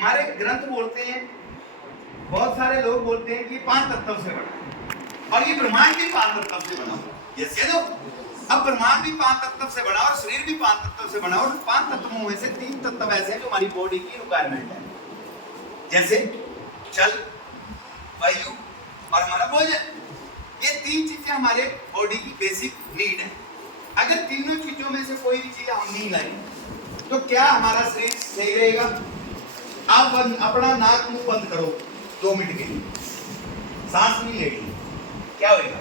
हमारे ग्रंथ बोलते हैं, बहुत सारे लोग बोलते हैं कि 5 तत्व से बना है और ये ब्रह्मांड भी 5 तत्व से बना हुआ। यस या नो? अब ब्रह्मांड भी 5 तत्व से बना और शरीर भी 5 तत्व से बना और 5 तत्वों में से 3 तत्व ऐसे हैं जो हमारी बॉडी की रिक्वायरमेंट है, जैसे जल, वायु और हमारा भोजन। ये 3 चीजें हमारे बॉडी की बेसिक नीड है। अगर तीनों चीजों में से कोई भी चीज हम नहीं लाए तो क्या हमारा शरीर सही रहेगा? आप अपना नाक मुंह बंद करो 2 मिनट के लिए, सांस नहीं लेगी, क्या होगा?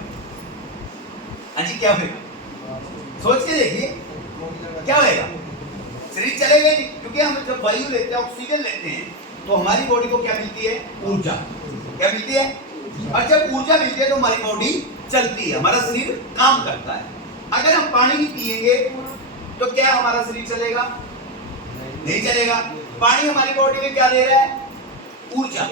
हाँ जी, क्या होगा? सोच के देखिए, क्या होगा? शरीर चलेगा नहीं, क्योंकि हम जब वायु लेते हैं, ऑक्सीजन लेते हैं, तो हमारी बॉडी को क्या मिलती है? ऊर्जा। क्या मिलती है? और जब ऊर्जा मिलती है तो हमारी बॉडी चलती है, हमारा शरीर काम करता है। अगर हम पानी नहीं पिएंगे तो क्या हमारा शरीर चलेगा? नहीं चलेगा। पानी हमारी बॉडी में क्या दे रहा है? ऊर्जा।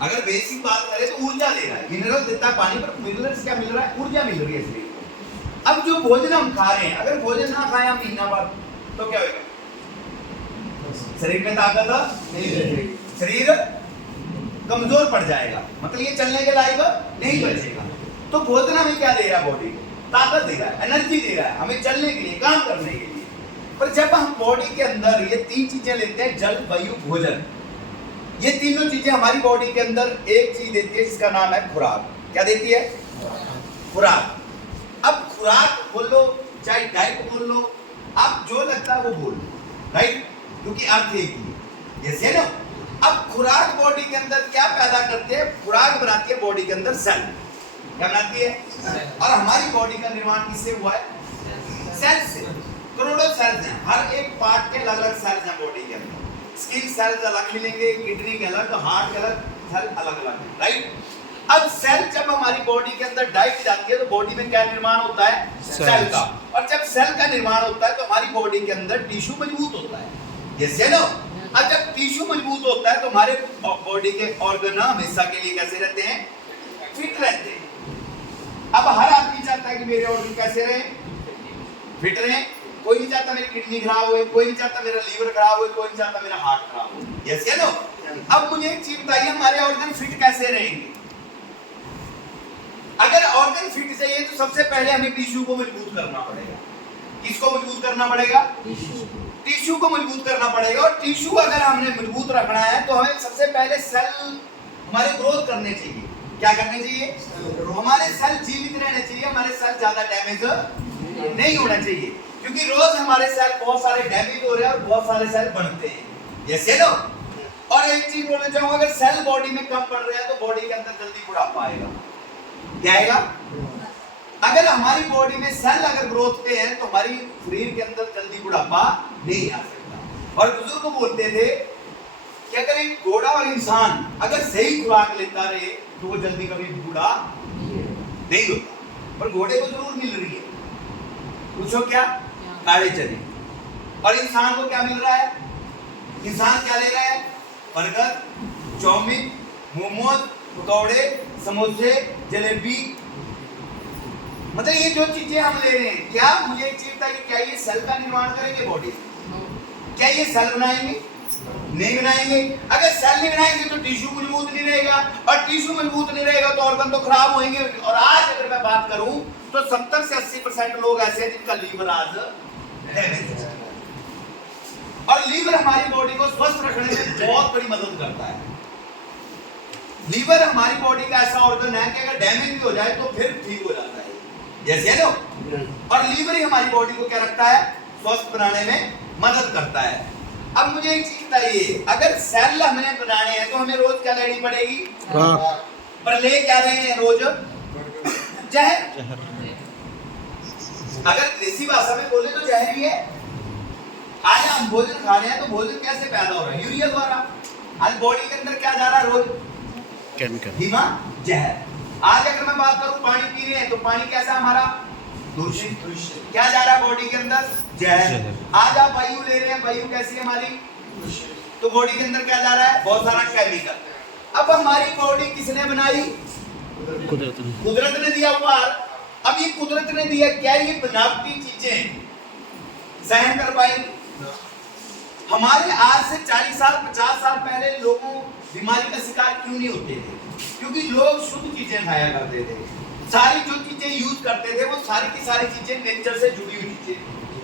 अगर बेसिक बात करें तो ऊर्जा दे रहा है, मिनरल देता है पानी, पर मिनरल्स क्या मिल रहा है? ऊर्जा मिल रही है शरीर को। अब जो भोजन हम खा रहे हैं, अगर भोजन ना खाएं हम महीना भर तो क्या होगा? शरीर में ताकत नहीं रहेगी, शरीर कमजोर पड़ जाएगा, मतलब ये चलने के लायक नहीं बचेगा। तो भोजन हमें क्या दे रहा है? बॉडी को ताकत दे रहा है, एनर्जी दे रहा है हमें चलने के लिए, काम करने के लिए। पर जब हम बॉडी के अंदर ये 3 चीजें लेते हैं, जल, वायु, भोजन, ये तीनों चीजें हमारी बॉडी के अंदर एक चीज देती है जिसका नाम है खुराक। क्या देती है? खुराक। अब खुराक बोल लो चाहे डाइट बोल लो, आप जो लगता है वो बोल लो, राइट? क्योंकि अर्थ एक ही है। यस ना? अब खुराक बॉडी के अंदर क्या पैदा करते हैं? खुराक बनाती है बॉडी के अंदर सेल। क्या बनाती है? और हमारी बॉडी का निर्माण किससे हुआ है? सेल से। करोड़ों सेल्स हैं, हर एक पार्ट के अलग अलग सेल्स हैं बॉडी के अंदर। स्किन सेल्स अलग मिलेंगे, किडनी के अलग, हार्ट के अलग, सेल अलग अलग है, राइट? अब सेल जब हमारी बॉडी के अंदर डाइट जाती है तो बॉडी में क्या निर्माण होता है? सेल का। और जब सेल का निर्माण होता है तो हमारी बॉडी के अंदर टिश्यू मजबूत होता है। यस या नो? अब जब टिश्यू मजबूत होता है तो हमारे बॉडी के ऑर्गन हमेशा के लिए कैसे रहते हैं? फिट रहते हैं। अब हर आदमी चाहता है कि मेरे ऑर्गन कैसे रहे? फिट रहे। कोई नहीं चाहता मेरी किडनी खराब हो, कोई नहीं चाहता मेरा लीवर खराब हो, कोई नहीं चाहता मेरा हार्ट खराब हो। यस या नो? अब मुझे एक चीज बताइए, हमारे ऑर्गन फिट कैसे रहेंगे? अगर ऑर्गन फिट चाहिए तो सबसे पहले हमें टिश्यू को मजबूत करना पड़ेगा। किसको मजबूत करना पड़ेगा? टिश्यू को मजबूत करना पड़ेगा। और टिश्यू अगर हमने मजबूत रखना है तो हमें सबसे पहले सेल हमारे ग्रोथ करने चाहिए। क्या करने चाहिए? हमारे सेल जीवित रहने चाहिए, हमारे सेल ज्यादा डैमेज नहीं होना चाहिए, क्योंकि रोज हमारे सेल बहुत सारे डैमेज हो रहे हैं और बहुत सारे सेल बनते हैं। यस या नो? और एक चीज बोलना चाहूंगा, अगर सेल बॉडी में कम बढ़ रहे हैं तो बॉडी के अंदर जल्दी बुढ़ापा आएगा। क्या आएगा? अगर हमारी बॉडी में सेल अगर ग्रोथ पे है तो हमारी शरीर के अंदर जल्दी बुढ़ापा नहीं आ सकता। और बुजुर्ग बोलते थे कि अगर एक घोड़ा और इंसान अगर सही खुराक लेता रहे तो वो जल्दी कभी बूढ़ा नहीं होता। पर घोड़े को जरूर मिल रही है, पूछो क्या? काले चने। और इंसान को क्या मिल रहा है? इंसान क्या ले रहा है? बर्गर, चाउमीन, मोमोज, पकौड़े, समोसे, जलेबी, मतलब ये जो चीजें हम ले रहे हैं, क्या मुझे एक चीज बताइए, क्या ये सेल का निर्माण करेंगे बॉडी से? क्या ये सेल बनाएंगे? नहीं बनाएंगे। अगर सेल नहीं बनाएंगे तो टिश्यू मजबूत नहीं रहेगा, और टिश्यू मजबूत नहीं रहेगा तो ऑर्गन तो खराब होंगे। और आज अगर मैं बात करूं तो 70 से 80% लोग ऐसे हैं जिनका लीवर आज डैमेज है। और लीवर हमारी बॉडी को स्वस्थ रखने में बहुत बड़ी मदद करता है। लीवर हमारी बॉडी का ऐसा ऑर्गन है कि अगर डैमेज भी हो जाए तो फिर ठीक हो जाता है। यस या नो? और लीवर ही हमारी बॉडी को क्या रखता है? स्वस्थ बनाने में मदद करता है। अब मुझे एक चीज बताइए, अगर सेल हमें बनाने हैं तो हमें रोज क्या लेनी पड़ेगी? पर ले क्या रहे हैं रोज? जहर। अगर देसी भाषा में बोले तो जहर ही है। आज हम भोजन खा रहे हैं तो भोजन कैसे पैदा हो रहा है? यूरिया द्वारा। आज बॉडी के अंदर क्या जा रहा है रोज? केमिकल, धीमा जहर। आज अगर मैं बात करूं पानी पी रहे हैं तो पानी कैसा हमारा? दूषित। क्या जा रहा है बॉडी के अंदर? जहर। आज आप वायु ले रहे हैं, वायु कैसी है हमारी? तो बॉडी के अंदर क्या जा रहा है? बहुत सारा केमिकल। अब हमारी बॉडी किसने बनाई? कुदरत ने दिया उपहार। अब ये कुदरत ने दिया, क्या ये बनावटी चीजें सहन कर पाएंगी? हमारे आज से 40 साल 50 साल पहले लोगों बीमारी का शिकार क्यों नहीं होते थे? क्योंकि लोग शुद्ध चीजें खाया करते थे। सारी जो चीजें यूज करते थे वो सारी की सारी चीजें नेचर से जुड़ी हुई चीजें,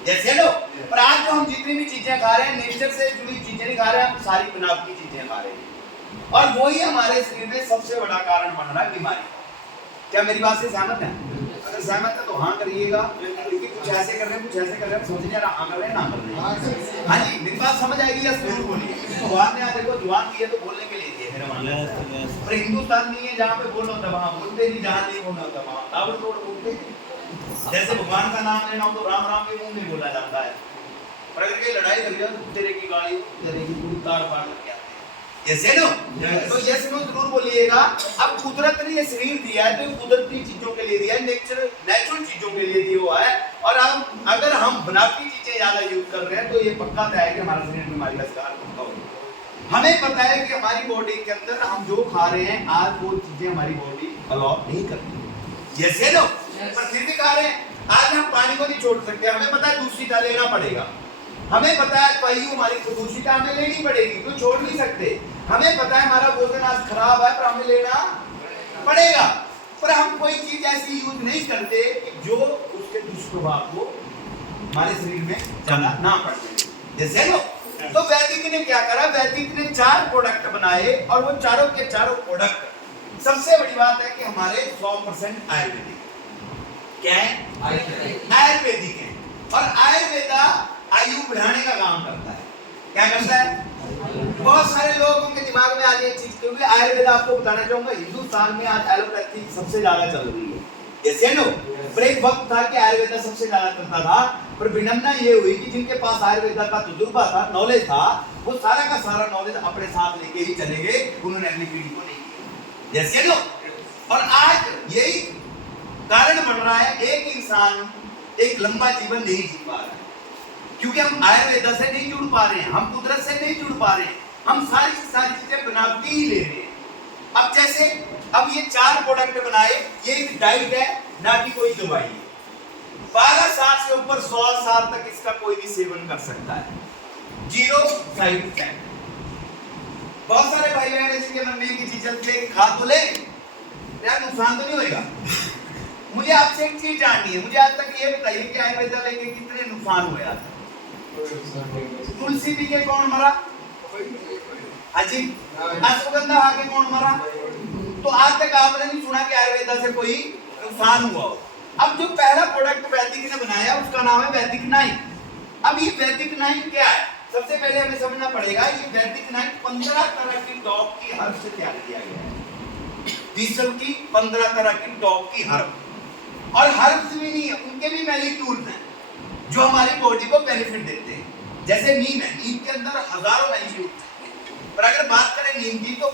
जैसे लो। पर आज जो हम जितनी भी चीजें खा रहे हैं नेचर से जुड़ी हुई चीजें नहीं खा रहे हैं, हम सारी बनावटी चीजें खा रहे हैं और वही हमारे शरीर में सबसे बड़ा कारण बन रहा है बीमारी। क्या मेरी बात से सहमत है? अगर सहमत है तो हाँ करिएगा, क्योंकि कुछ ऐसे कर रहे हैं कुछ ऐसे कर रहे हैं, समझ नहीं आ रहा हाँ कर रहे हैं ना कर रहे हैं। हाँ जी, मेरी बात समझ आएगी या जरूर बोलिए। भगवान ने देखो जुबान दी है तो बोलने के लिए दी है मेरा मानना है। पर हिंदुस्तान नहीं है जहाँ पे बोलना होता वहाँ बोलते नहीं, जहाँ नहीं बोलना होता वहाँ ताबड़तोड़ बोलते हैं। जैसे भगवान का नाम लेना हो तो राम राम के मुंह में बोला जाता है, पर अगर कहीं लड़ाई लग जाए तो तेरे की गाड़ी तेरे की पूरी ताड़ फाड़ लग जाती है। जैसे नो तो जैसे नो जरूर बोलिएगा। अब कुदरत ने ये शरीर दिया है तो कुदरती चीजों के लिए दिया है, नेचुरल चीजों के लिए दिया हुआ है। और अब अगर हम बनावटी चीजें ज्यादा यूज कर रहे हैं तो ये पक्का तय है कि हमारा शरीर बीमारी का शिकार पक्का होगा। हमें पता है कि हमारी बॉडी के अंदर हम जो खा रहे हैं आज वो चीजें हमारी बॉडी अलाउ नहीं करती, जैसे नो पर फिर भी खा रहे हैं। आज हम पानी को नहीं छोड़ सकते, हमें पता है दूसरी का लेना पड़ेगा, हमें पता है वायु हमारी प्रदूषित है हमें लेनी पड़ेगी, तो छोड़ नहीं सकते। हमें पता है हमारा भोजन आज खराब है पर हमें लेना पड़ेगा, पर हम कोई चीज ऐसी यूज नहीं करते कि जो उसके दुष्प्रभाव को हमारे शरीर में ज्यादा ना पड़े। जैसे लो तो वैदिक ने क्या करा, वैदिक ने 4 प्रोडक्ट बनाए और वो चारों के चारों प्रोडक्ट सबसे बड़ी बात है कि हमारे 100% आयुर्वेदिक क्या है, आयुर्वेदिक है। और आयुर्वेदा आयु बढ़ाने का काम करता है। क्या करता है? बहुत सारे लोगों के दिमाग में आज ये चीज, क्योंकि आयुर्वेद आपको बताना चाहूंगा हिंदुस्तान में आज एलोपैथी सबसे ज्यादा चल रही है, जैसे नो पर एक वक्त था कि आयुर्वेद सबसे ज्यादा चलता था, पर विडंबना ये हुई कि जिनके पास आयुर्वेद का तजुर्बा था, नॉलेज था, वो सारा का सारा नॉलेज अपने साथ लेके ही चले गए, उन्होंने अगली पीढ़ी को नहीं दिया, जैसे नो। और आज यही कारण बन रहा है एक इंसान एक लंबा जीवन नहीं जी पा रहा है, क्योंकि हम आयुर्वेद से नहीं जुड़ पा रहे हैं, हम कुदरत से नहीं जुड़ पा रहे हैं, हम सारी चीजें बनावटी ही ले रहे हैं। अब जैसे अब ये 4 प्रोडक्ट बनाए, ये एक डाइट है ना कि कोई दवाई है। 12 साल से ऊपर 100 साल तक इसका कोई भी सेवन कर सकता है, 0 साइड इफेक्ट। बहुत सारे भाई बहन इसके मन में की चीजें से खा तो ले यार नुकसान तो नहीं होएगा। मुझे आपसे एक चीज जाननी है, मुझे आज तक ये बताइए कि आयुर्वेद लेके कितने नुकसान हुए आज तक? तुलसी पी के कौन मरा? अजी अश्वगंधा खा के कौन मरा? तो आज तक आपने नहीं सुना कि आयुर्वेद से कोई नुकसान हुआ हो। अब जो पहला प्रोडक्ट वैदिक ने बनाया उसका नाम है वैदिक नाइन। अब ये वैदिक नाइन क्या है? सबसे पहले हमें समझना पड़ेगा ये वैदिक नाइन 15 तरह की डॉग की हर्ब से तैयार किया गया है। विश्व की 15 तरह की डॉग की हर्ब, और हर्ब्स भी नहीं है, उनके भी मॉलिक्यूल्स हैं जो हमारी बॉडी को बेनिफिट देते हैं। जैसे नीम है, नीम के अंदर हजारों मॉलिक्यूल्स हैं, पर अगर बात करें नीम की तो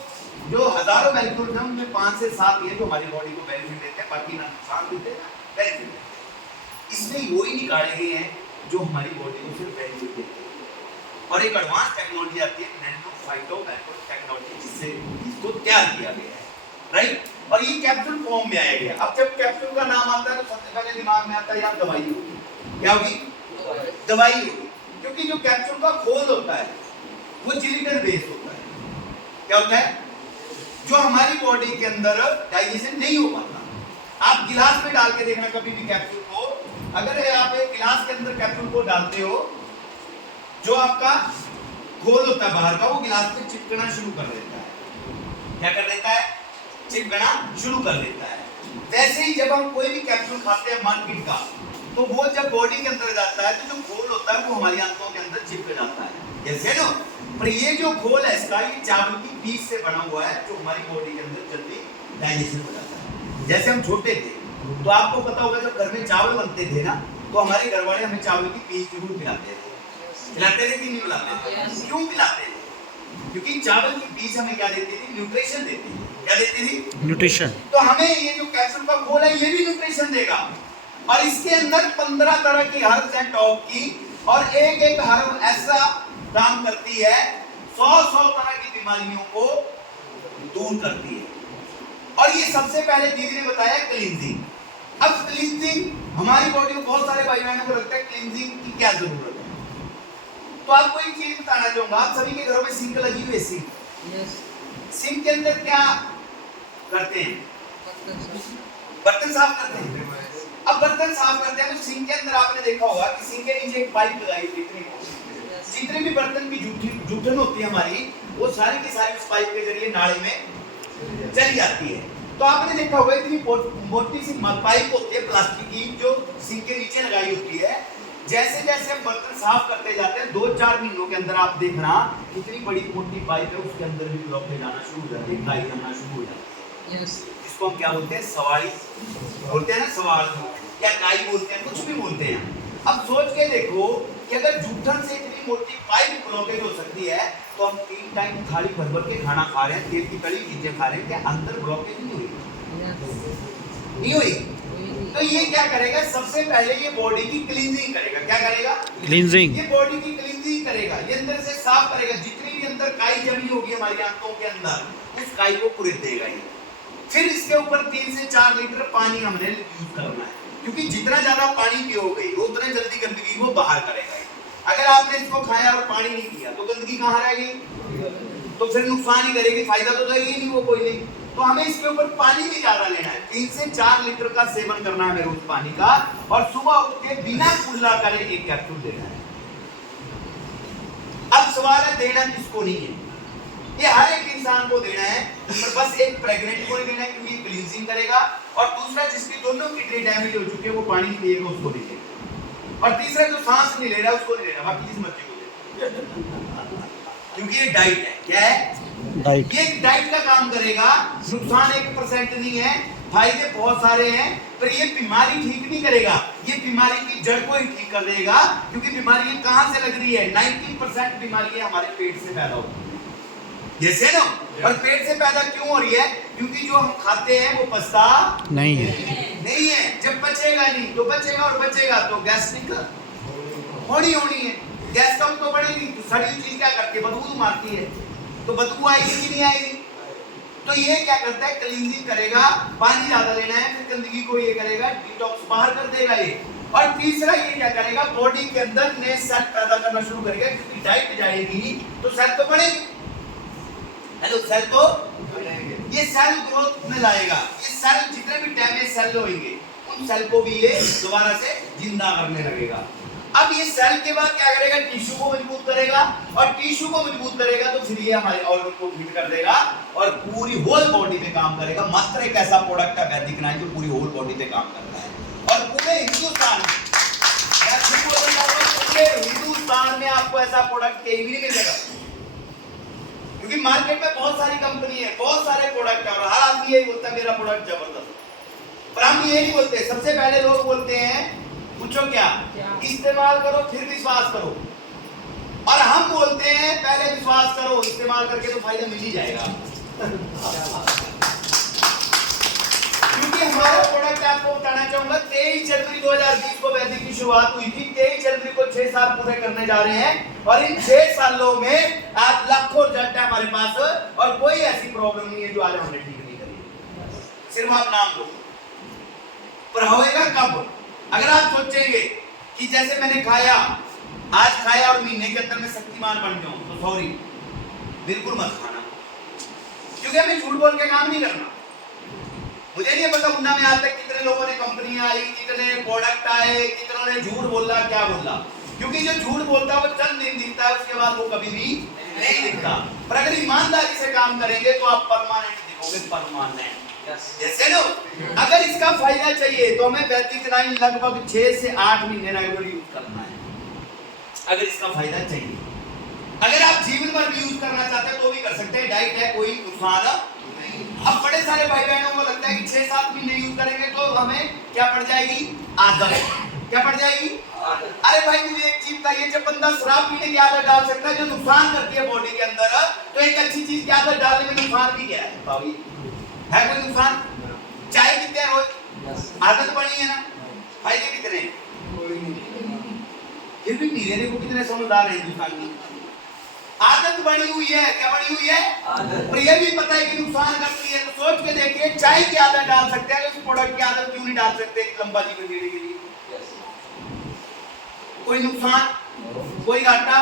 जो हजारों मॉलिक्यूल्स हैं उनमें 5 से 7 ये जो हमारी बॉडी को बेनिफिट देते हैं, बाकी ना नुकसान देते हैं ना बेनिफिट देते हैं। इसमें वही निकाले गए हैं जो हमारी बॉडी को सिर्फ बेनिफिट देते हैं। और एक एडवांस टेक्नोलॉजी आती है नैनो फाइटो टेक्नोलॉजी, जिससे इसको तैयार किया गया है, राइट। और ये कैप्सूल फॉर्म में आया गया। अब जब कैप्सूल का नाम आता है तो सबसे पहले दिमाग में आता है यार दवाई होगी, क्या होगी? दवाई होगी, क्योंकि जो कैप्सूल का खोल होता है वो जिलेटिन बेस्ड होता है। क्या होता है? जो हमारी बॉडी के अंदर डाइजेशन नहीं हो पाता। आप गिलास में डाल के देखना कभी भी कैप्सूल को, अगर आप एक गिलास के अंदर कैप्सूल को डालते हो, जो आपका खोल होता है बाहर का वो गिलास में चिपकना शुरू कर देता है। क्या कर देता है? चिपकना शुरू कर देता है। वैसे ही जब हम कोई भी कैप्सूल खाते हैं मार्केट का, तो वो जब बॉडी के अंदर जाता है तो जो खोल होता है वो हमारी आंतों के अंदर चिपक जाता है, जैसे नो। पर ये जो खोल है इसका, ये चावल की पीस से बना हुआ है जो हमारी बॉडी के अंदर जल्दी डाइजेशन हो जाता है। जैसे हम छोटे थे तो आपको पता होगा जब घर में चावल बनते थे ना, तो हमारे घर वाले हमें चावल की पीस जरूर खिलाते थे कि नहीं खिलाते थे? क्यों खिलाते थे? क्योंकि चावल की पीस हमें क्या देती थी? न्यूट्रिशन देती थी। क्या देती थी? न्यूट्रिशन। तो हमें ये जो कैप्सूल का खोल है ये भी न्यूट्रिशन देगा, और इसके अंदर 15 तरह की हर्ब्स हैं टॉप की, और एक एक हर्ब ऐसा काम करती है 100 तरह की बीमारियों को दूर करती है। और ये सबसे पहले दीदी ने बताया क्लींजिंग। अब क्लींजिंग हमारी बॉडी में बहुत सारे भाई बहनों को लगता है क्लींजिंग की क्या जरूरत है, तो आपको एक चीज बताना चाहूंगा, आप सभी के घरों में सिंक लगी हुई है। सिंक, सिंक के अंदर क्या करते हैं? बर्तन साफ करते हैं। अब बर्तन साफ करते हैं तो सिंक के अंदर आपने देखा होगा कि सिंक के नीचे एक पाइप लगाई होती है। जितने भी बर्तन की जूठन होती है हमारी, वो सारी की सारी उस पाइप के जरिए नाली में चली जाती है। तो आपने देखा होगा इतनी मोटी सी पाइप होती है प्लास्टिक की, जो सिंक के नीचे लगाई होती है। जैसे जैसे हम बर्तन साफ करते जाते हैं, 2-4 महीनों के अंदर आप देखना कितनी बड़ी मोटी पाइप है, उसके अंदर भी ब्लॉकेज आना शुरू हो जाते हैं, काई जमना शुरू हो जाती है। इसको हम क्या बोलते हैं? सवाई बोलते हैं ना, सवाल या काई बोलते हैं, कुछ भी बोलते हैं। अब सोच के देखो कि अगर जूठन से इतनी मोटी पाइप ब्लॉकेज हो सकती है, तो हम 3 टाइम थाली भर भर के खाना खा रहे हैं, तेल की तली चीजें खा रहे हैं, क्या अंदर ब्लॉकेज नहीं हुई? नहीं हुई। तो ये क्या करेगा? सबसे पहले ये बॉडी की क्लींजिंग करेगा। क्या करेगा? क्लींजिंग। ये बॉडी की क्लींजिंग करेगा, ये अंदर से साफ करेगा। जितनी भी अंदर काई जमी होगी हमारी आंतों के अंदर, उस काई को कुरेद देगा ये। फिर इसके ऊपर 3 से 4 लीटर पानी हमने यूज करना है, क्योंकि जितना ज्यादा पानी पियोगे उतने जल्दी गंदगी को बाहर करेगा। अगर आपने इसको खाया और पानी नहीं पिया तो गंदगी कहाँ रहेगी? तो फिर नुकसान ही करेगी, फायदा तो देगी नहीं वो कोई नहीं। तो हमें इसके ऊपर पानी भी ज्यादा लेना है, 3 से 4 लीटर का सेवन करना है रोज पानी का, और सुबह उठ के बिना कुल्ला करे एक कैप्सूल देना है। अब सवाल है देना किसको नहीं है? ये हर एक इंसान को देना है, पर बस एक प्रेग्नेंट को नहीं देना है, क्योंकि क्लींजिंग करेगा। और दूसरा जिसकी दोनों किडनी डैमेज हो चुके हैं, वो पानी पिएगा, उसको दीजिए। और तीसरा जो सांस नहीं ले रहा उसको नहीं लेना, बाकी जिस मर्जी को दे, क्योंकि ये डाइट है। क्या है? डाइट। ये डाइट का काम करेगा। नुकसान 1% नहीं है, फायदे बहुत सारे हैं, पर ये बीमारी ठीक नहीं करेगा, ये बीमारी की जड़ को ही ठीक कर देगा। क्योंकि बीमारी कहां से लग रही है? 90% बीमारी हमारे पेट से पैदा होती है। जैसे ना, और पेट से पैदा क्यों हो रही है? क्योंकि जो हम खाते हैं वो पचता नहीं है। जब बचेगा नहीं तो बचेगा, और बचेगा तो गैस्ट्रिक होनी है। गैस कम तो बढ़ेगी, तो सड़ी हुई चीज क्या करती है? बदबू मारती है, तो बदबू आएगी कि नहीं आएगी? तो ये क्या करता है? क्लींजिंग करेगा, पानी ज्यादा लेना है, फिर गंदगी को ये करेगा, डिटॉक्स बाहर कर देगा ये। और तीसरा ये क्या करेगा? बॉडी के अंदर नए सेल पैदा करना शुरू करेगा, क्योंकि डाइट जाएगी तो सेल तो बढ़ेगी। हेलो, सेल तो ये सेल ग्रोथ में लाएगा। ये सेल जितने भी डैमेज सेल होंगे, उन सेल को भी ये दोबारा से जिंदा करने लगेगा। अब ये सेल के बाद क्या करेगा? टिश्यू को मजबूत करेगा, और टिश्यू को मजबूत करेगा तो फिर ये हमारे ऑर्गन को फिट कर देगा और पूरी होल बॉडी पे काम करेगा। मात्र एक ऐसा प्रोडक्ट है वैदिक नाइन जो पूरी होल बॉडी पे काम करता है। और पूरे हिंदुस्तान में आपको ऐसा प्रोडक्ट कहीं भी नहीं मिलेगा, क्योंकि मार्केट में बहुत सारी कंपनी है, बहुत सारे प्रोडक्ट है, और हर आदमी यही बोलता है मेरा प्रोडक्ट जबरदस्त। पर हम ये नहीं बोलते। सबसे पहले लोग बोलते हैं, पूछो क्या? इस्तेमाल करो फिर विश्वास करो। और हम बोलते हैं पहले विश्वास करो, इस्तेमाल करके तो फायदा मिल ही जाएगा। क्योंकि हमारा प्रोडक्ट आपको बताना चाहूंगा, 23 जनवरी 2020 को वैदिक की शुरुआत हुई थी। 23 जनवरी को 6 साल पूरे करने जा रहे हैं, और इन 6 सालों में आज लाखों रिजल्ट है हमारे पास, और कोई ऐसी प्रॉब्लम नहीं है जो आज हमने ठीक नहीं करी। सिर्फ आप नाम लो, पर होएगा कब? अगर आप सोचेंगे कि जैसे मैंने खाया, आज खाया और महीने के अंदर में शक्तिमान बन जाऊं, तो सॉरी, बिल्कुल मत खाना। क्योंकि हमें झूठ बोल के काम नहीं करना। मुझे नहीं पता उन्ना में आज तक कितने लोगों ने कंपनियां आई, कितने प्रोडक्ट आए, कितनों ने झूठ बोला, क्या बोला। क्योंकि जो झूठ बोलता है वो चंद दिन दिखता है, उसके बाद वो कभी भी नहीं दिखता। पर अगर ईमानदारी से काम करेंगे तो आप परमानेंट दिखोगे, परमानेंट। जैसे लो, अगर इसका फायदा चाहिए तो हमें वैदिक नाइन लगभग 6 से 8 महीने रेगुलर यूज करना है, अगर इसका फायदा चाहिए। अगर आप जीवन भर भी यूज करना चाहते हैं तो भी कर सकते हैं, डाइट है, कोई नुकसान नहीं। अब बड़े सारे भाई बहनों को लगता है कि 6-7 महीने यूज करेंगे तो हमें क्या पड़ जाएगी? आदत। क्या पड़ जाएगी? अरे भाई मुझे एक चीज बताइए, जब बंदा शराब पीने की आदत डाल सकता है जो नुकसान करती है बॉडी के अंदर, तो एक अच्छी चीज की आदत डालने में नुकसान भी क्या है? है कोई नुकसान? चाय पीते हैं रोज, आदत बनी है ना, फायदे कितने? फिर भी पी लेने को कितने समझदार है हिंदुस्तान की। आदत बनी हुई है। क्या बनी हुई है? और ये भी पता है कि नुकसान करती है। तो सोच के देखिए, चाय की आदत डाल सकते हैं, उस प्रोडक्ट की आदत क्यों नहीं डाल सकते लंबा जीवन जीने के लिए? कोई नुकसान, कोई घाटा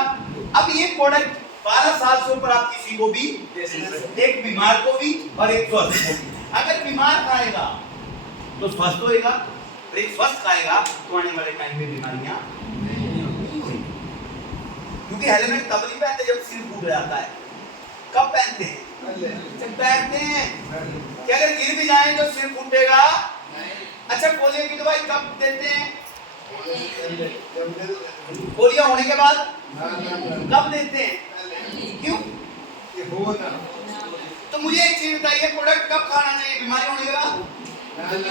अब ये प्रोडक्ट 12 साल से ऊपर आप किसी को भी, एक बीमार को भी और एक स्वस्थ को भी, अगर बीमार खाएगा तो स्वस्थ होएगा, और एक स्वस्थ खाएगा तो आने वाले टाइम में बीमारियां नहीं होंगी। क्योंकि हेलमेट तब नहीं पहनते जब सिर फूट जाता है। कब पहनते हैं? जब पहनते हैं कि अगर गिर भी जाए तो सिर फूटेगा। अच्छा, पोलियो की दवाई कब देते हैं? पोलियो होने के बाद कब देते हैं? क्यों? तो मुझे एक चीज बताइए, प्रोडक्ट कब खाना चाहिए? बीमारी होने के बाद।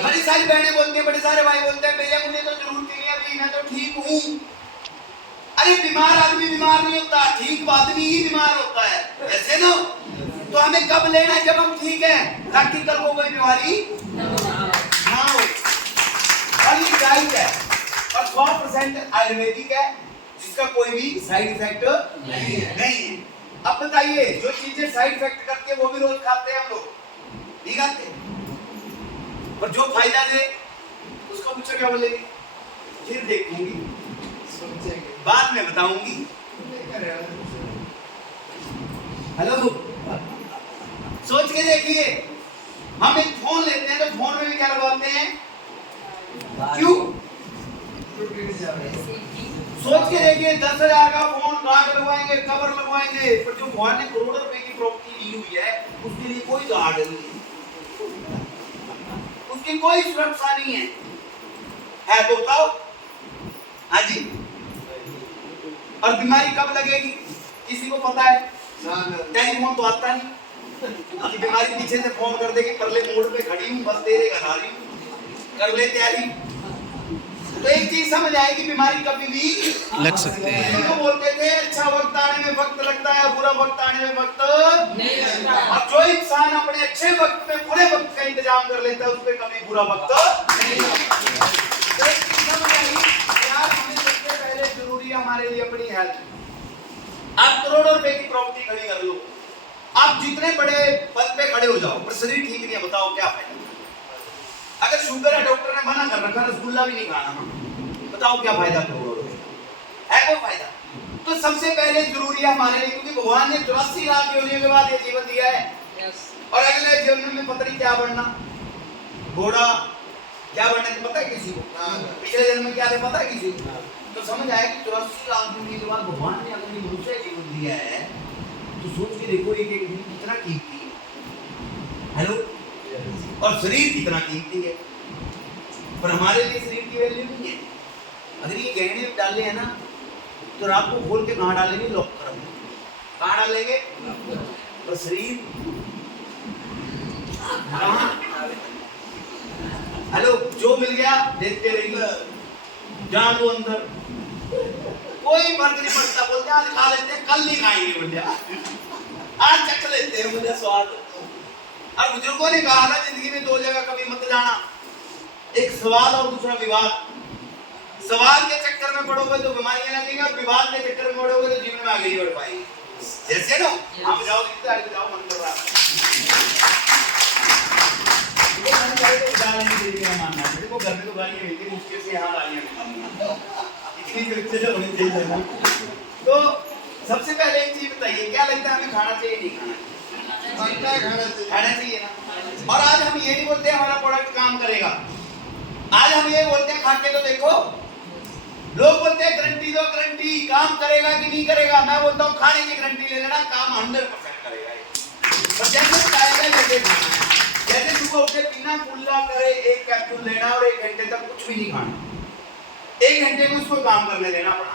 बड़ी सारी बहनें बोलती हैं, बड़े सारे भाई बोलते हैं, भैया मुझे तो जरूरत नहीं है, अभी मैं तो ठीक हूँ। अरे बीमार आदमी बीमार नहीं होता, ठीक आदमी ही बीमार होता है, ऐसे ना। तो हमें कब लेना है? जब हम ठीक है, ताकि कल को कोई बीमारी ना हो। और ये डाइट है और 100% आयुर्वेदिक है, जिसका कोई भी साइड इफेक्ट नहीं है। अब बताइए, जो चीजें साइड इफेक्ट करती है वो भी रोज खाते हैं हम लोग, नहीं खाते? और जो फायदा दे उसका पूछो क्या बोलेंगे? फिर देखूंगी, बाद में बताऊंगी। हेलो, सोच के देखिए, हम एक फोन लेते हैं तो फोन में भी क्या लगवाते हैं? क्यों? सोच के देखिए, 10,000 का फोन, गार्ड लगवाएंगे, कवर लगवाएंगे, पर जो भगवान ने करोड़ों रुपए की प्रॉपर्टी ली हुई है उसके लिए कोई गार्ड नहीं, उसकी कोई सुरक्षा नहीं है तो बताओ। हाँ जी। और बीमारी कब लगेगी किसी को पता है? टेलीफोन तो आता नहीं, अभी बीमारी पीछे से फोन कर देगी, परले मोड़ पे खड़ी हूँ, बस तेरे घर आ रही हूँ, कर ले तैयारी। तो एक चीज समझ आएगी, बीमारी कभी भी लग सकते हैं। तो बोलते थे अच्छा वक्त आने में वक्त लगता है, बुरा वक्त आने में वक्त नहीं लगता। और जो इंसान अपने अच्छे वक्त में बुरे वक्त का इंतजाम कर लेता है, उस पर कभी बुरा वक्त नहीं लगता। तो एक चीज समझ आएगी यार, हमें सबसे पहले जरूरी है हमारे लिए अपनी हेल्थ। आप करोड़ों रुपए की प्रॉपर्टी खड़ी कर लो, आप जितने बड़े पद पे खड़े हो जाओ, पर शरीर ठीक नहीं है, बताओ क्या फायदा? अगर शुगर है, डॉक्टर ने मना कर रखा, रसगुल्ला भी नहीं खाना, बताओ क्या फायदा? करोड़ों रुपए है कोई फायदा? तो सबसे पहले जरूरी है हमारे लिए, क्योंकि भगवान ने 84 लाख योनियों के बाद ये जीवन दिया है, और अगले जीवन में पता नहीं क्या बनना, घोड़ा क्या बनना है पता है किसी को? पिछले जन्म में क्या था पता है किसी को? तो समझ आया कि 84 लाख योनियों के बाद भगवान ने अगर मनुष्य जीवन दिया है, तो सोच के देखो एक एक दिन कितना कीमती है। हेलो, और शरीर कितना कीमती है, पर हमारे लिए शरीर की वैल्यू नहीं है। अगर ये गहने डाले हैं ना, तो रात को खोल के कहाँ डालेंगे? लॉक करेंगे, कहाँ डालेंगे? और शरीर कहाँ? हेलो, जो मिल गया देखते रहिए, जान लो अंदर, कोई फर्क नहीं पड़ता। बोलते हैं आज खा लेते हैं, कल नहीं खाएंगे, बोलते आज चख लेते हैं, मुझे स्वाद। और बुजुर्गों ने कहा था जिंदगी में दो जगह कभी मत जाना, एक सवाल और दूसरा विवाद। सवाल के चक्कर में पड़ोगे तो बीमारियां लगेंगी, और विवाद के चक्कर में पड़ोगे तो जीवन में आगे नहीं बढ़ पाएंगे। जैसे ना हम जाओ मन कर रहा है, तो घर में तो गालियां मिलती, मुश्किल से यहाँ गालियां मिलती। तो सबसे पहले एक चीज बताइए, क्या लगता है हमें खाना चाहिए नहीं खाना चाहिए ना? और आज हम ये नहीं बोलते हमारा प्रोडक्ट काम करेगा, आज हम ये बोलते हैं खा के तो देखो। लोग बोलते हैं गारंटी दो, गारंटी काम करेगा कि नहीं करेगा? मैं बोलता हूँ खाने की गारंटी ले लेना, काम 100% करेगा। जैसे सुबह उठे पीना, कुल्ला करे, एक कैप्सूल लेना और 1 घंटे तक कुछ भी नहीं खाना, 1 घंटे में उसको काम करने देना अपना।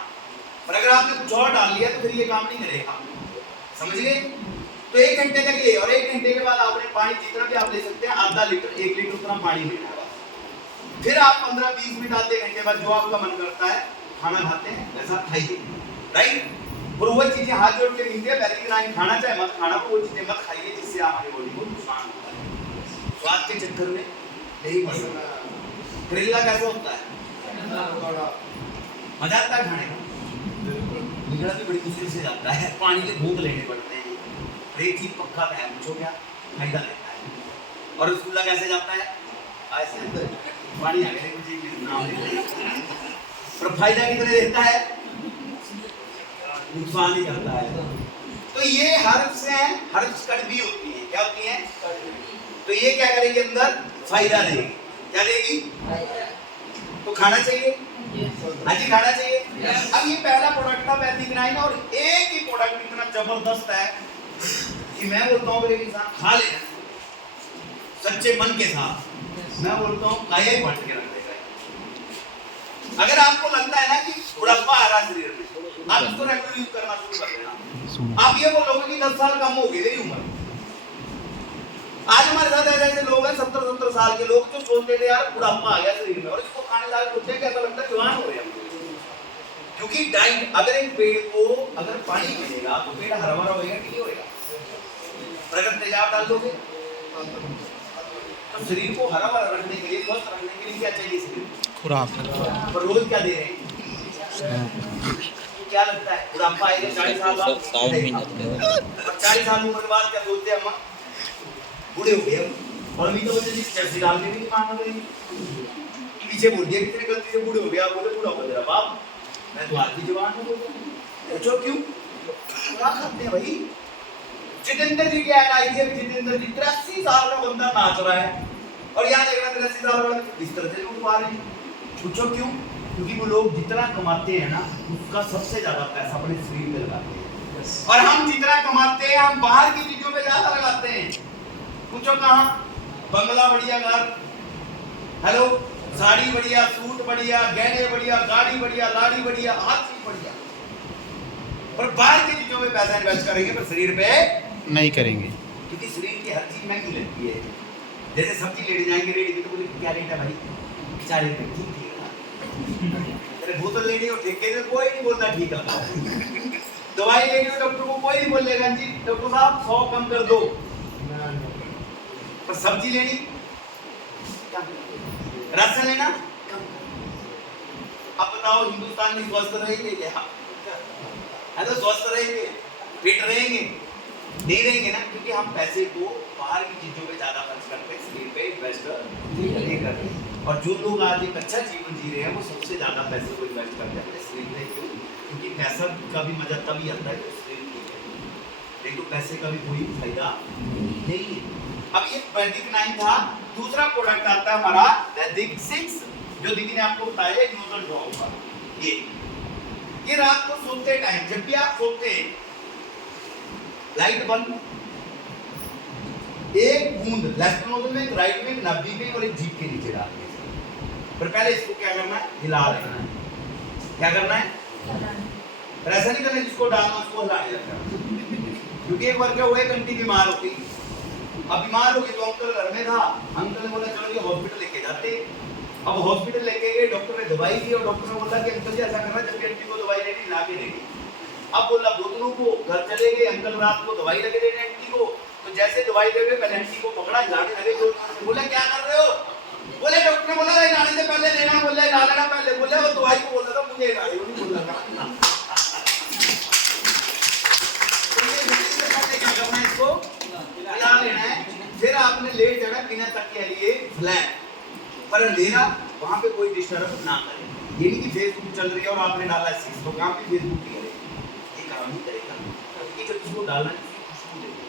पर अगर आपने कुछ और डाल लिया तो फिर ये काम नहीं करेगा, समझ गए? तो 1 घंटे तक ये, और 1 घंटे के बाद आपने पानी जितना भी आप ले सकते हैं, आधा लीटर 1 लीटर उतना पानी लेना है। फिर आप 15-20 मिनट आधे घंटे बाद जो आपका मन करता है खाना खाते हैं, वैसा खाइए, राइट? और वो चीजें हाथ जोड़ के मिलती है, पहले की खाना चाहे मत खाना, वो चीजें मत खाइए जिससे हमारी बॉडी को नुकसान होता है। स्वाद के चक्कर में यही मसला। करेला कैसा होता है? मजा आता है खाने का, निकला भी बड़ी मुश्किल से जाता है, पानी के घूंट लेने पड़ते हैं। एक चीज पक्का है, पूछो क्या फायदा लेता है। और रसगुल्ला कैसे जाता है? ऐसे पानी आ गया नाम पर फायदा कितने देता है? नुकसान ही करता है। तो ये हर्ब्स हैं, हर्ब्स कड़वी होती है। क्या होती है? तो ये क्या करेगी? अंदर फायदा देगी। क्या देगी? तो खाना चाहिए। हाँ जी, खाना चाहिए। अब ये पहला प्रोडक्ट था वैदिक नाइन, और एक ही प्रोडक्ट इतना जबरदस्त है कि मैं बोलता हूँ मेरे इंसान खा लेना सच्चे मन के साथ। मैं बोलता हूँ काया ही पलट के रख देगा। अगर आपको लगता है ना कि बुढ़ापा आ रहा है शरीर में, आप इसको रेगुलर यूज करना शुरू कर देना। आप ये बोलोगे कि 10 साल कम हो गई मेरी उम्र। आज हमारे साथ ऐसे लोग हैं 70-70 साल के लोग जो सोचते थे यार बुढ़ापा आ गया शरीर में, और इसको खाने लायक कुछ नहीं, कैसा लगता है जवान हो रहे हैं। क्योंकि डाइट, अगर एक पेड़ को अगर पानी मिलेगा तो पेड़ हरा भरा होएगा कि नहीं होएगा? और अगर तेजाब डाल दोगे तो शरीर को हरा भरा रखने के लिए, स्वस्थ रखने के लिए क्या चाहिए? शरीर खुराक। और रोज क्या दे रहे हैं? क्या लगता है बुढ़ापा आएगा 40 साल बाद? 40 साल उम्र के बाद क्या सोचते हैं हम? बूढ़े हो गए और अभी तो मुझे चर्ची डालने भी नहीं मांग रही। पीछे बोल दिया कितने गलती से बूढ़े हो गया, बोले बूढ़ा हो गया बाप, मैं तो आज भी जवान हूँ। पूछो क्यों? क्या खाते हैं भाई? जितेंद्र जी की ऐड आई है, जितेंद्र जी 83 साल का बंदा नाच रहा है और यहाँ देख रहा 83 साल वाला इस तरह से लूट पा रहे हैं। पूछो क्यों? क्योंकि वो लोग जितना कमाते हैं ना उसका सबसे ज्यादा पैसा अपने शरीर पे लगाते हैं, और हम जितना कमाते हैं हम बाहर की चीजों पे ज्यादा लगाते हैं। पूछो कहाँ? बंगला बढ़िया, घर, हेलो, साड़ी बढ़िया, सूट बढ़िया, गहने बढ़िया, गाड़ी बढ़िया, लाड़ी बढ़िया, हर चीज बढ़िया, पर बाहर की चीजों में पैसा इन्वेस्ट करेंगे पर शरीर पे नहीं करेंगे। क्योंकि शरीर की हर चीज महंगी लगती है। जैसे सब्जी लेने जाएंगे रेडी की तो बोले क्या रेट है भाई? 40 रुपए। ठीक है, अरे बोतल लेनी हो ठेके से कोई नहीं बोलता ठीक है। दवाई लेनी हो डॉक्टर को कोई नहीं बोलेगा जी डॉक्टर साहब 100 कम कर दो। पर सब्जी लेनी, राशन लेना, अब बताओ हिंदुस्तान में स्वस्थ रहेंगे क्या? है तो स्वस्थ रहेंगे, फिट रहेंगे? नहीं रहेंगे ना, क्योंकि हम पैसे को बाहर की चीजों पे ज्यादा खर्च करते हैं, शरीर पे इन्वेस्ट नहीं करते। और जो लोग आज एक अच्छा जीवन जी रहे हैं वो सबसे ज्यादा पैसे को इन्वेस्ट करते हैं शरीर पे। क्यों? क्योंकि पैसा का भी मजा तभी आता है जब शरीर ठीक है, नहीं तो पैसे का भी कोई फायदा नहीं है। अब ये वैदिक 9 था। दूसरा प्रोडक्ट आता है हमारा वैदिक 6, जो दीदी ने आपको बताया नोजल ड्रॉप का। ये रात को सोते टाइम, जब भी आप सोते हैं लाइट बंद, एक बूंद लेफ्ट नोजल में, राइट में, नाभि में और एक जीभ के नीचे डाल दें। पर पहले इसको क्या करना है? हिला लेना है। क्या करना है? पर ऐसा नहीं करना जिसको डालना उसको हिलाने लगना। क्योंकि एक बार क्या हुआ, एक आंटी बीमार होती, अब बीमार हो गई तो अंकल घर में था, अंकल ने बोला चलो ये हॉस्पिटल लेके जाते। अब हॉस्पिटल लेके गए, डॉक्टर ने दवाई दी और डॉक्टर ने बोला कि अंकल जी ऐसा करना जब भी आंटी को दवाई लेनी ला के देंगे। अब बोला बोतलों को, घर चले गए, अंकल रात को दवाई लगे देने आंटी को, तो जैसे दवाई दे रहे पहले आंटी को पकड़ा, हिलाने लगे। तो बोला क्या कर रहे हो? बोले डॉक्टर ने बोला हिलाने से पहले लेना, बोले हिला लेना पहले। बोले वो दवाई को बोल रहा था, मुझे हिला नहीं बोल रहा था। क्या करना है? इसको हिला लेना है। फिर आपने लेट जाना बिना तकिया लिए फ्लैट पर अंधेरा, वहां पे कोई डिस्टर्ब ना करे। ये नहीं कि फेसबुक चल रही है और आपने डाला 6 तो काम भी फेसबुक की करे, ये काम नहीं करेगा। क्योंकि जब इसको डालना है खुशबू देगी,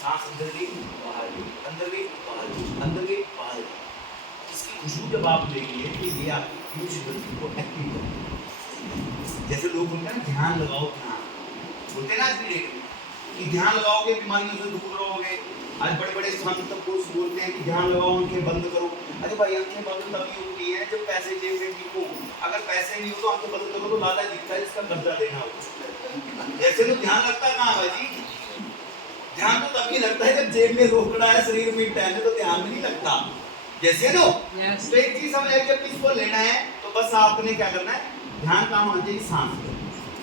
सांस अंदर गई बाहर गई, अंदर गई बाहर गई, अंदर गई बाहर गई। इसकी खुशबू जब आप लेंगे तो ये आपकी फ्यूज ग्रंथि को एक्टिव करेगी। जैसे लोग बोलते हैं ध्यान लगाओ, ध्यान बोलते हैं ना आज की डेट में कि ध्यान लगाओगे बीमारियों से दूर रहोगे। आज बड़े बड़े संत पुरुष बोलते हैं कि ध्यान लगाओ, आंखें बंद करो। अरे भाई आंखें बंद तभी होती हैं जब पैसे जेब में ठीक हो। अगर पैसे नहीं हो तो आंखें बंद करो तो लाला जीतता है जिसका कर्जा देना हो। जैसे तो ध्यान लगता कहाँ है जी? ध्यान तो तभी लगता है जब जेब में रोकड़ा है, शरीर में टहले तो ध्यान नहीं लगता। जैसे नो तो एक चीज समझ जब इसको लेना है तो बस आपने क्या करना है, ध्यान काम होना चाहिए सांस पे,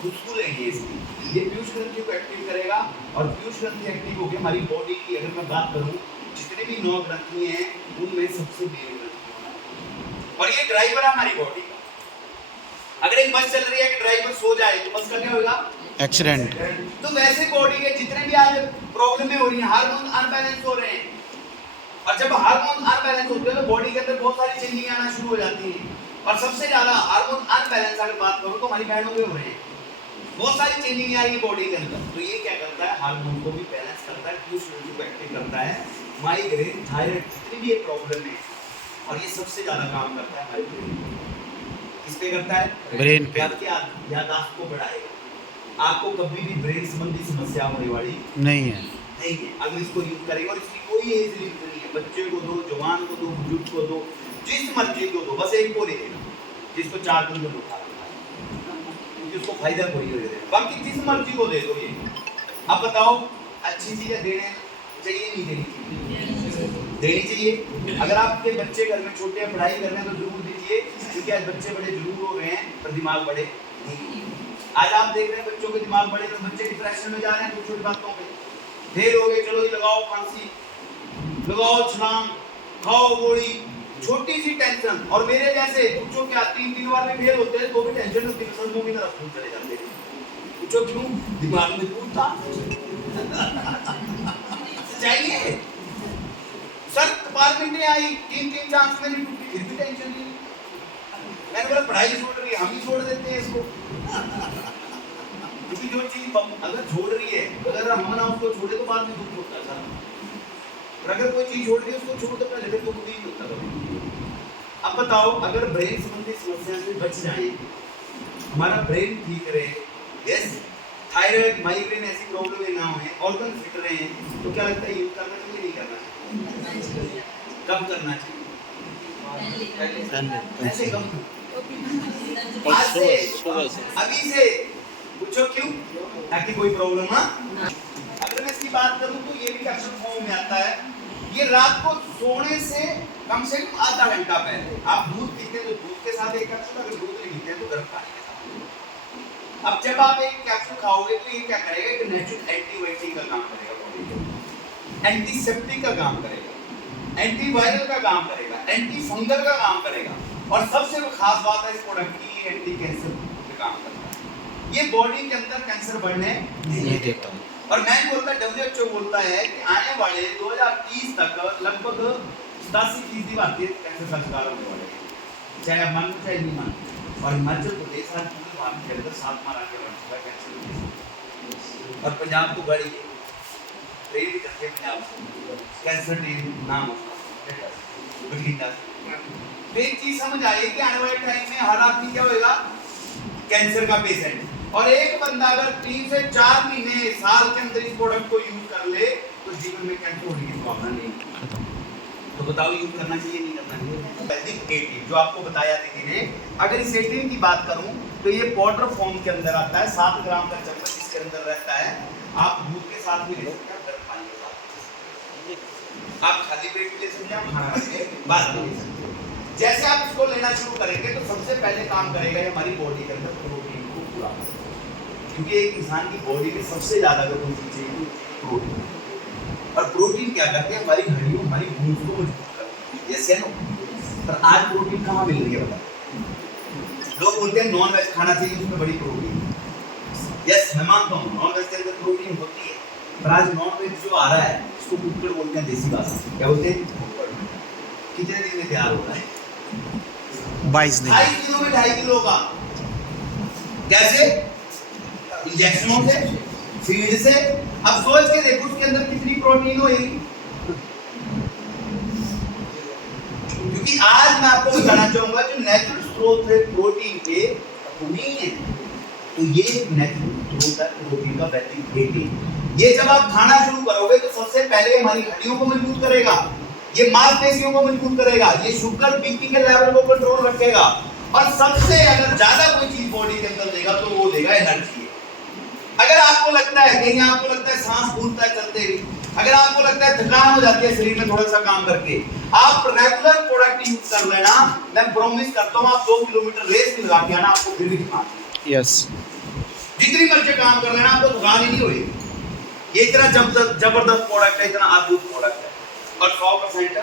खुशबू लेंगे इसकी। ये पीयूष ग्रंथि को एक्टिव करेगा और पीयूष ग्रंथि एक्टिव होकर हमारी बॉडी की अगर मैं बात करूं जितने भी 9 ग्रंथि हैं उनमें सबसे मेन ग्रंथि और ये ड्राइवर है हमारी बॉडी का। अगर एक बस चल रही है कि ड्राइवर सो जाए तो बस का क्या होगा? एक्सीडेंट। तो वैसे बॉडी के जितने भी आज प्रॉब्लम हो रही है, हार्मोन अनबैलेंस हो रहे हैं, और जब हार्मोन अनबैलेंस होते हैं तो बॉडी के अंदर बहुत सारी चेंजिंग आना शुरू हो जाती है। और सबसे ज्यादा हार्मोन अनबैलेंस अगर बात करूं तो हमारी बहनों में हो रहे हैं। बहुत सारी चेंजिंग आ रही है बॉडी के अंदर। तो ये क्या करता है, हार्मोन को भी बैलेंस करता है, क्यू शेड्यूल को एक्टिव करता है। माइग्रेन, थायराइड, जितनी भी ये प्रॉब्लम है, और ये सबसे ज्यादा काम करता है हमारे ब्रेन पे। किस पे करता है? ब्रेन पे। आपकी याददाश्त को बढ़ाएगा। आपको कभी भी ब्रेन संबंधी समस्या होने वाली नहीं है अगर इसको यूज करेंगे। और इसकी कोई एज लिमिट नहीं है, बच्चे को दो, जवान को दो, बुजुर्ग को दो, जिस मर्जी को दो, बस एक को ले लेना जिसको 4 दिन में उठा जिसको फायदा कोई हो जाए, बाकी जिस मर्जी को दे दो। ये अब बताओ, अच्छी चीजें देने चाहिए नहीं देनी चाहिए? देनी चाहिए। अगर आपके बच्चे घर में छोटे हैं, पढ़ाई कर रहे हैं, तो जरूर दीजिए, क्योंकि आज बच्चे बड़े जरूर हो रहे हैं पर दिमाग बड़े नहीं। आज आप देख रहे हैं बच्चों के दिमाग बड़े, तो बच्चे डिप्रेशन में जा रहे हैं छोटी छोटी बातों पे। फेल हो गए, चलो जी लगाओ फांसी, लगाओ छलांग, खाओ गोली, छोटी सी टेंशन। और मेरे जैसे पूछो क्या 3 बार में फेल होते हैं तो भी टेंशन होती है, सदमों की तरफ फूट चले जाते हैं। पूछो क्यों? दिमाग में फूटता चाहिए। सर डिपार्टमेंट में आई 3 चांस में नहीं टूटी, फिर भी टेंशन नहीं। मैंने बोला पढ़ाई छोड़ रही है, हम ही छोड़ देते हैं इसको। क्योंकि जो चीज अगर छोड़ रही है, अगर हम ना उसको छोड़े तो बाद में दुख होता है सर। और अगर कोई चीज छोड़ रही है उसको छोड़ दो पहले, फिर दुख नहीं होता कभी। अब बताओ, अगर ब्रेन संबंधी समस्या से बच जाए, हमारा ब्रेन ठीक रहे, यस, थायराइड, माइग्रेन ऐसी प्रॉब्लम ना हो, ऑर्गन फिट रहे, तो क्या लगता है यूज करना चाहिए नहीं करना चाहिए? कब करना चाहिए? ऐसे कब? आज से, अभी से। पूछो क्यों? ताकि कोई प्रॉब्लम ना। अगर मैं इसकी बात करूं तो ये भी कैप्सूल फॉर्म में आता है। ये रात को सोने से कम आधा घंटा पहले आप दूध पीते हैं तो दूध के साथ एक कैप्सूल, अगर दूध नहीं पीते हैं तो गर्म पानी के साथ। अब जब आप एक कैप्सूल खाओगे तो ये क्या करेगा, एक नेचुरल एंटीबायोटिक का काम करेगा बॉडी में, एंटीसेप्टिक का काम करेगा, एंटीवायरल का काम करेगा, एंटी फंगल का काम करेगा, और सबसे खास बात है इस प्रोडक्ट की, एंटी कैंसर का काम करता है। ये बॉडी के अंदर कैंसर बढ़ने नहीं देता। और मैं बोलता, WHO बोलता है कि आने वाले 2030 तक लगभग 87% भारतीय कैंसर का शिकार होने वाले हैं, चाहे आप मानो चाहे नहीं मानो। और हिमाचल प्रदेश आज पूरे भारत के अंदर 7वां राज्य बन चुका है कैंसर। और पंजाब तो बड़ी है, ट्रेन भी करते हैं पंजाब, कैंसर ट्रेन नाम उसका। तो एक चीज समझ आई कि आने वाले टाइम में हर आदमी क्या होगा, कैंसर का पेशेंट। और एक बंदा अगर 3 से 4 महीने साल के अंदर इस प्रोडक्ट को यूज कर ले तो जीवन में कैंसर होने की संभावना नहीं। तो बताओ यूज करना चाहिए नहीं करना चाहिए? वैदिक 18 जो आपको बताया दीदी ने, अगर इस 18 की बात करूं तो ये पाउडर फॉर्म के अंदर आता है, 7 ग्राम का चम्मच इसके अंदर रहता है। आप दूध के साथ भी ले सकते हैं, गर्म पानी के साथ, आप खाली पेट ले सकते हैं, खाना खाने के बाद ले सकते हैं। जैसे आप इसको लेना शुरू करेंगे तो सबसे पहले काम करेगा हमारी बॉडी के अंदर प्रोटीन को पूरा, क्योंकि एक इंसान की बॉडी में सबसे ज्यादा अगर कोई चीज चाहिए प्रोटीन। और प्रोटीन क्या करते हैं, हमारी हड्डियों, हमारी बोन्स को मजबूत करते हैं। यस या नो? पर आज प्रोटीन कहाँ मिल रही है बताओ? लोग बोलते हैं नॉन वेज खाना चाहिए, उसमें बड़ी प्रोटीन। यस, मैं मानता हूँ नॉन वेज के अंदर प्रोटीन होती है, पर आज नॉन वेज जो आ रहा है इसको कुकर बोलते हैं, देसी भाषा क्या बोलते हैं? कितने दिन में तैयार हो रहा है? 22 दिन। 2.5 किलो में 2.5 किलो का। कैसे? इंजेक्शनों से, फीड से। अब सोच के देखो उसके अंदर कितनी प्रोटीन होगी। क्योंकि आज मैं आपको बताना चाहूंगा जो नेचुरल स्रोत है प्रोटीन के नहीं है, तो ये नेचुरल स्रोत है प्रोटीन का वैदिक। ये जब आप खाना शुरू करोगे तो सबसे पहले हमारी हड्डियों को मजबूत करेगा, ये मांसपेशियों को मजबूत करेगा, ये शुगर बीपी के लेवल को कंट्रोल रखेगा, और सबसे अगर ज्यादा कोई चीज बॉडी के अंदर देगा तो वो देगा एनर्जी। अगर आपको लगता है कहीं आपको लगता है सांस फूलता है चलते ही, अगर आपको लगता है थकान हो जाती है शरीर में थोड़ा सा काम करके, आप रेगुलर प्रोडक्ट यूज कर लेना, मैं प्रॉमिस करता हूं आप 2 किलोमीटर रेस भी लगा के आना, आपको फिर भी थकान। यस, जितनी मर्जी काम कर लेना आपको थकान ही नहीं होगी। ये इतना जबरदस्त प्रोडक्ट है, इतना अद्भुत प्रोडक्ट है, और 100%